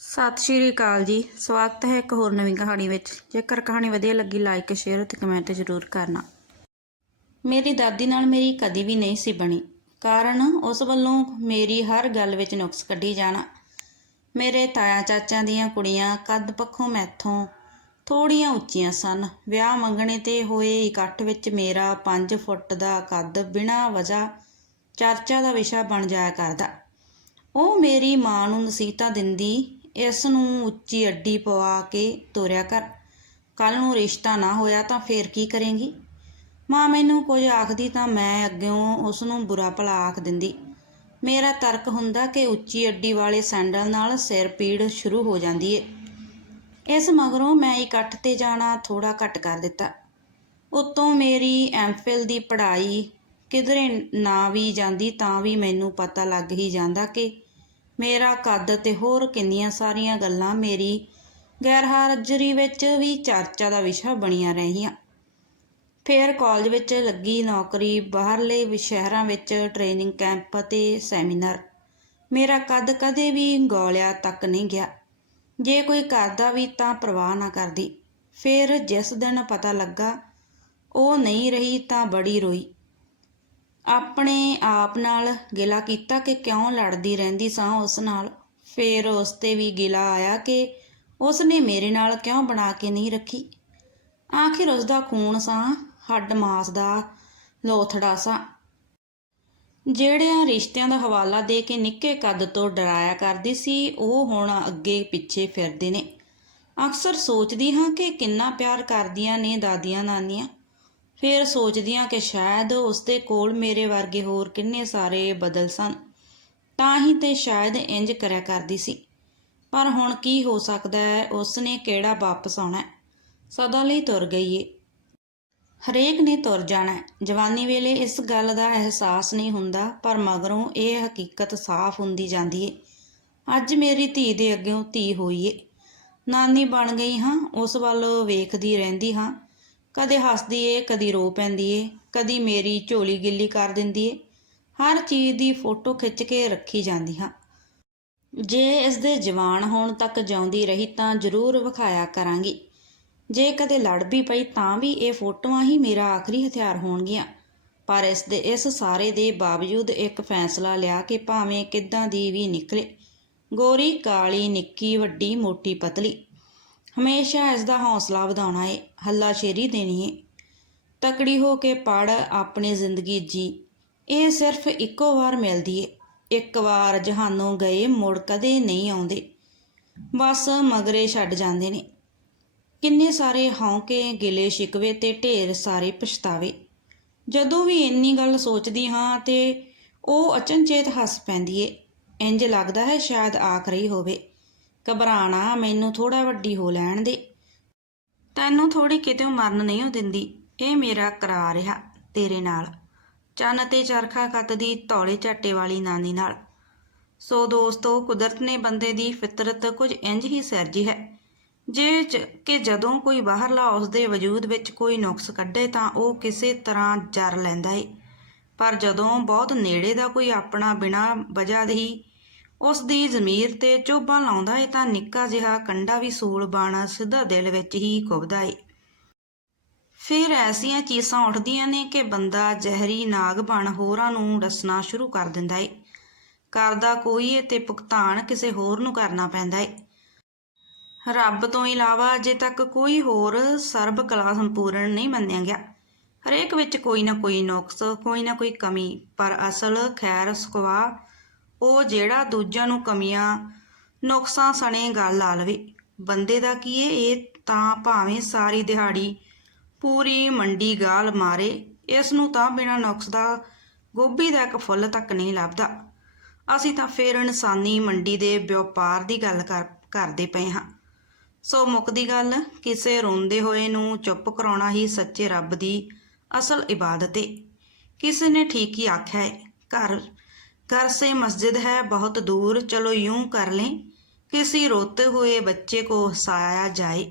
ਸਤਿ ਸ਼੍ਰੀ ਅਕਾਲ ਜੀ। ਸਵਾਗਤ ਹੈ ਇੱਕ ਹੋਰ ਨਵੀਂ ਕਹਾਣੀ ਵਿੱਚ। ਜੇਕਰ ਕਹਾਣੀ ਵਧੀਆ ਲੱਗੀ ਲਾਈਕ ਸ਼ੇਅਰ ਤੇ ਕਮੈਂਟ ਜ਼ਰੂਰ ਕਰਨਾ। ਮੇਰੀ ਦਾਦੀ ਨਾਲ ਮੇਰੀ ਕਦੀ ਵੀ ਨਹੀਂ ਸੀ ਬਣੀ। ਕਾਰਨ ਉਸ ਵੱਲੋਂ ਮੇਰੀ ਹਰ ਗੱਲ ਵਿੱਚ ਨੁਕਸ ਕੱਢੀ ਜਾਣਾ। ਮੇਰੇ ਤਾਇਆ ਚਾਚਿਆਂ ਦੀਆਂ ਕੁੜੀਆਂ ਕੱਦ ਪੱਖੋਂ ਮੈਥੋਂ ਥੋੜੀਆਂ ਉੱਚੀਆਂ ਸਨ। ਵਿਆਹ ਮੰਗਣੇ ਤੇ ਹੋਏ ਇਕੱਠ ਵਿੱਚ ਮੇਰਾ 5 ਫੁੱਟ ਦਾ ਕੱਦ ਬਿਨਾਂ ਵਜ੍ਹਾ ਚਰਚਾ ਦਾ ਵਿਸ਼ਾ ਬਣ ਜਾਇਆ ਕਰਦਾ। ਉਹ ਮੇਰੀ ਮਾਂ ਨੂੰ ਨਸੀਹਤਾਂ ਦਿੰਦੀ ਇਸ ਨੂੰ ਉੱਚੀ ਅੱਡੀ ਪਵਾ ਕੇ ਤੋਰਿਆ ਕਰ। ਕੱਲ ਨੂੰ ਰਿਸ਼ਤਾ ਨਾ ਹੋਇਆ ਤਾਂ ਫੇਰ ਕੀ ਕਰੇਂਗੀ? ਮਾਂ ਮੈਨੂੰ ਕੁਝ ਆਖਦੀ ਤਾਂ ਮੈਂ ਅੱਗਿਓਂ ਉਸ ਨੂੰ ਬੁਰਾ ਭਲਾ ਆਖ ਦਿੰਦੀ। ਮੇਰਾ ਤਰਕ ਹੁੰਦਾ ਕਿ ਉੱਚੀ ਅੱਡੀ ਵਾਲੇ ਸੈਂਡਲ ਨਾਲ ਸਿਰ ਪੀੜ ਸ਼ੁਰੂ ਹੋ ਜਾਂਦੀ ਏ। ਇਸ ਮਗਰੋਂ ਮੈਂ ਇਕੱਠ ਤੇ ਜਾਣਾ ਥੋੜਾ ਘੱਟ ਕਰ ਦਿੱਤਾ। ਉਤੋਂ ਮੇਰੀ ਐਮਫਿਲ ਦੀ ਪੜ੍ਹਾਈ ਕਿਧਰੇ ਨਾ ਵੀ ਜਾਂਦੀ ਤਾਂ ਵੀ ਮੈਨੂੰ ਪਤਾ ਲੱਗ ਹੀ ਜਾਂਦਾ ਕਿ ਮੇਰਾ ਕੱਦ ਤੇ ਹੋਰ ਕਿੰਨੀਆਂ ਸਾਰੀਆਂ ਗੱਲਾਂ ਮੇਰੀ ਗੈਰ ਹਾਜ਼ਰੀ ਵਿੱਚ ਵੀ ਚਰਚਾ ਦਾ ਵਿਸ਼ਾ ਬਣੀਆਂ ਰਹੀਆਂ। ਫਿਰ ਕਾਲਜ ਵਿੱਚ ਲੱਗੀ ਨੌਕਰੀ, ਬਾਹਰਲੇ ਵੀ ਸ਼ਹਿਰਾਂ ਵਿੱਚ ਟ੍ਰੇਨਿੰਗ ਕੈਂਪ ਅਤੇ ਸੈਮੀਨਾਰ। ਮੇਰਾ ਕੱਦ ਕਦੇ ਵੀ ਗੋਲਿਆ ਤੱਕ ਨਹੀਂ ਗਿਆ। ਜੇ ਕੋਈ ਕਰਦਾ ਵੀ ਤਾਂ ਪਰਵਾਹ ਨਾ ਕਰਦੀ। ਫਿਰ ਜਿਸ ਦਿਨ ਪਤਾ ਲੱਗਾ ਉਹ ਨਹੀਂ ਰਹੀ ਤਾਂ ਬੜੀ ਰੋਈ। ਆਪਣੇ ਆਪ ਨਾਲ ਗਿਲਾ ਕੀਤਾ ਕਿ ਕਿਉਂ ਲੜਦੀ ਰਹਿੰਦੀ ਸਾਂ ਉਸ ਨਾਲ? ਫਿਰ ਉਸ ਤੇ ਵੀ ਗਿਲਾ ਆਇਆ ਕਿ ਉਸ ਨੇ ਮੇਰੇ ਨਾਲ ਕਿਉਂ ਬਣਾ ਕੇ ਨਹੀਂ ਰੱਖੀ? ਆਖਿਰ ਉਸ ਦਾ ਖੂਨ ਸਾਂ, ਹੱਡ ਮਾਸ ਦਾ ਲੋਥੜਾ ਸਾਂ। ਜਿਹੜਿਆਂ ਰਿਸ਼ਤਿਆਂ ਦਾ ਹਵਾਲਾ ਦੇ ਕੇ ਨਿੱਕੇ ਕੱਦ ਤੋਂ ਡਰਾਇਆ ਕਰਦੀ ਸੀ, ਉਹ ਹੁਣ ਅੱਗੇ ਪਿੱਛੇ ਫਿਰਦੇ ਨੇ। ਅਕਸਰ ਸੋਚਦੀ ਹਾਂ ਕਿ ਕਿੰਨਾ ਪਿਆਰ ਕਰਦੀਆਂ ਨੇ ਦਾਦੀਆਂ ਨਾਨੀਆਂ ਫਿਰ ਸੋਚਦੀਆਂ ਕਿ ਸ਼ਾਇਦ ਉਸਦੇ ਕੋਲ ਮੇਰੇ ਵਰਗੇ ਹੋਰ ਕਿੰਨੇ ਸਾਰੇ ਬਦਲ ਸਨ। ਤਾਂ ਹੀ ਤੇ ਸ਼ਾਇਦ ਇੰਜ ਕਰਿਆ ਕਰਦੀ ਸੀ। ਪਰ ਹੁਣ ਕੀ ਹੋ ਸਕਦਾ ਹੈ? ਉਸ ਨੇ ਕਿਹੜਾ ਵਾਪਸ ਆਉਣਾ ਸਦਾ ਲਈ ਤੁਰ ਗਈ ਏ। ਹਰੇਕ ਨੇ ਤੁਰ ਜਾਣਾ ਜਵਾਨੀ ਵੇਲੇ ਇਸ ਗੱਲ ਦਾ ਅਹਿਸਾਸ ਨਹੀਂ ਹੁੰਦਾ, ਪਰ ਮਗਰੋਂ ਇਹ ਹਕੀਕਤ ਸਾਫ਼ ਹੁੰਦੀ ਜਾਂਦੀ ਏ। ਅੱਜ ਮੇਰੀ ਧੀ ਦੇ ਅੱਗੇੋਂ ਧੀ ਹੋਈ ਏ। ਨਾਨੀ ਬਣ ਗਈ ਹਾਂ, ਉਸ ਵੱਲ ਵੇਖਦੀ ਰਹਿੰਦੀ ਹਾਂ। ਕਦੇ ਹੱਸਦੀ ਏ, ਕਦੀ ਰੋ ਪੈਂਦੀ ਏ, ਕਦੀ ਮੇਰੀ ਝੋਲੀ ਗਿੱਲੀ ਕਰ ਦਿੰਦੀ ਏ। ਹਰ ਚੀਜ਼ ਦੀ ਫੋਟੋ ਖਿੱਚ ਕੇ ਰੱਖੀ ਜਾਂਦੀ ਹਾਂ। ਜੇ ਇਸ ਦੇ ਜਵਾਨ ਹੋਣ ਤੱਕ ਜਿਉਂਦੀ ਰਹੀ ਤਾਂ ਜ਼ਰੂਰ ਵਿਖਾਇਆ ਕਰਾਂਗੀ। ਜੇ ਕਦੇ ਲੜ ਵੀ ਪਈ ਤਾਂ ਵੀ ਇਹ ਫੋਟੋਆਂ ਹੀ ਮੇਰਾ ਆਖਰੀ ਹਥਿਆਰ ਹੋਣਗੀਆਂ। ਪਰ ਇਸ ਦੇ, ਇਸ ਸਾਰੇ ਦੇ ਬਾਵਜੂਦ ਇੱਕ ਫੈਸਲਾ ਲਿਆ ਕਿ ਭਾਵੇਂ ਕਿੱਦਾਂ ਦੀ ਵੀ ਨਿਕਲੇ। ਗੋਰੀ ਕਾਲੀ ਨਿੱਕੀ ਵੱਡੀ ਮੋਟੀ ਪਤਲੀ। ਹਮੇਸ਼ਾ ਇਸ ਦਾ ਹੌਸਲਾ ਵਧਾਉਣਾ ਏ ਹੱਲਾ ਸ਼ੇਰੀ ਦੇਣੀ ਏ। ਤਕੜੀ ਹੋ ਕੇ ਪੜ ਆਪਣੀ ਜ਼ਿੰਦਗੀ ਜੀ, ਇਹ ਸਿਰਫ ਇੱਕੋ ਵਾਰ ਮਿਲਦੀ ਏ। ਇੱਕ ਵਾਰ ਜਹਾਨੋਂ ਗਏ ਮੁੜ ਕਦੇ ਨਹੀਂ ਆਉਂਦੇ। ਬਸ ਮਗਰੇ ਛੱਡ ਜਾਂਦੇ ਨੇ। ਕਿੰਨੇ ਸਾਰੇ ਹੌਂਕੇ, ਗਿਲੇ ਸ਼ਿਕਵੇ ਤੇ ਢੇਰ ਸਾਰੇ ਪਛਤਾਵੇ। ਜਦੋਂ ਵੀ ਇੰਨੀ ਗੱਲ ਸੋਚਦੀ ਹਾਂ ਤੇ ਉਹ ਅਚਨਚੇਤ ਹੱਸ ਪੈਂਦੀ ਏ। ਇੰਜ ਲੱਗਦਾ ਹੈ ਸ਼ਾਇਦ ਆਖ ਰਹੀ ਹੋਵੇ। ਘਬਰਾਣਾ, ਮੈਨੂੰ ਥੋੜਾ ਵੱਡੀ ਹੋ ਲੈਣ ਦੇ। ਤੈਨੂੰ ਥੋੜੀ ਕਿਤੇ ਮਰਨ ਨਹੀਂ ਹੋ ਦਿੰਦੀ। ਇਹ ਮੇਰਾ ਕਰਾਰ ਰਿਹਾ ਤੇਰੇ ਨਾਲ। ਚੰਨ ਤੇ ਚਰਖਾ ਕੱਤਦੀ ਧੌਲੇ ਝੱਟੇ ਵਾਲੀ ਨਾਨੀ ਨਾਲ। ਸੋ ਦੋਸਤੋ, ਕੁਦਰਤ ਨੇ ਬੰਦੇ ਦੀ ਫਿਤਰਤ ਕੁਝ ਇੰਜ ਹੀ ਸਿਰਜੀ ਹੈ। ਜੇ ਜ- ਕਿ ਜਦੋਂ ਕੋਈ ਬਾਹਰਲਾ ਉਸ ਦੇ ਵਜੂਦ ਵਿੱਚ ਕੋਈ ਨੁਕਸ ਕੱਢੇ ਤਾਂ ਉਹ ਕਿਸੇ ਤਰ੍ਹਾਂ ਜਰ ਲੈਂਦਾ ਏ। ਪਰ ਜਦੋਂ ਬਹੁਤ ਨੇੜੇ ਦਾ ਕੋਈ ਆਪਣਾ ਬਿਨਾ ਵਜ੍ਹਾ ਦੀ ਉਸ ਦੀ ਜ਼ਮੀਰ ਤੇ ਚੋਭਾਂ ਲਾਉਂਦਾ ਏ ਤਾਂ ਨਿੱਕਾ ਜਿਹਾ ਕੰਡਾ ਵੀ ਸੂਲ ਬਾਣਾ ਸਿੱਧਾ ਦਿਲ ਵਿੱਚ ਹੀ ਕੁੱਬਦਾ ਏ। ਫਿਰ ਐਸੀਆਂ ਚੀਸਾਂ ਉੱਠਦੀਆਂ ਨੇ ਕਿ ਬੰਦਾ ਜ਼ਹਿਰੀ ਨਾਗ ਬਣ ਹੋਰਾਂ ਨੂੰ ਰਸਣਾ ਸ਼ੁਰੂ ਕਰ ਦਿੰਦਾ ਏ। ਕਰਦਾ ਕੋਈ ਏ ਤੇ ਭੁਗਤਾਨ ਕਿਸੇ ਹੋਰ ਨੂੰ ਕਰਨਾ ਪੈਂਦਾ ਏ। ਰੱਬ ਤੋਂ ਇਲਾਵਾ ਅਜੇ ਤੱਕ ਕੋਈ ਹੋਰ ਸਰਬ ਕਲਾ ਸੰਪੂਰਨ ਨਹੀਂ ਮੰਨਿਆ ਗਿਆ। ਹਰੇਕ ਵਿੱਚ ਕੋਈ ਨਾ ਕੋਈ ਨੁਕਸ, ਕੋਈ ਨਾ ਕੋਈ ਕਮੀ, ਪਰ ਅਸਲ ਖੈਰ, ਸੁਖਵਾ ਉਹ ਜਿਹੜਾ ਦੂਜਿਆਂ ਨੂੰ ਕਮੀਆਂ, ਨੁਕਸਾਂ ਸਣੇ ਗੱਲ ਲਾ ਲਵੇ। ਬੰਦੇ ਦਾ ਕੀ ਏ? ਇਹ ਤਾਂ ਭਾਵੇਂ ਸਾਰੀ ਦਿਹਾੜੀ ਪੂਰੀ ਮੰਡੀ ਗਾਲ ਮਾਰੇ, ਇਸ ਨੂੰ ਤਾਂ ਬਿਨਾਂ ਨੁਕਸ ਦਾ ਗੋਭੀ ਦਾ ਇੱਕ ਫੁੱਲ ਤੱਕ ਨਹੀਂ ਲੱਭਦਾ। ਅਸੀਂ ਤਾਂ ਫੇਰ ਇਨਸਾਨੀ ਮੰਡੀ ਦੇ ਵਪਾਰ ਦੀ ਗੱਲ ਕਰ, ਕਰਦੇ ਪਏ ਹਾਂ। ਸੋ ਮੁੱਕਦੀ ਗੱਲ, ਕਿਸੇ ਰੋਂਦੇ ਹੋਏ ਨੂੰ ਚੁੱਪ ਕਰਾਉਣਾ ਹੀ ਸੱਚੇ ਰੱਬ ਦੀ ਅਸਲ ਇਬਾਦਤ ਏ। ਕਿਸੇ ਨੇ ਠੀਕ ਹੀ ਆਖਿਆ ਹੈ ਘਰ घर से मस्जिद है बहुत दूर चलो यूं कर लें किसी रोते हुए बच्चे को हंसाया जाए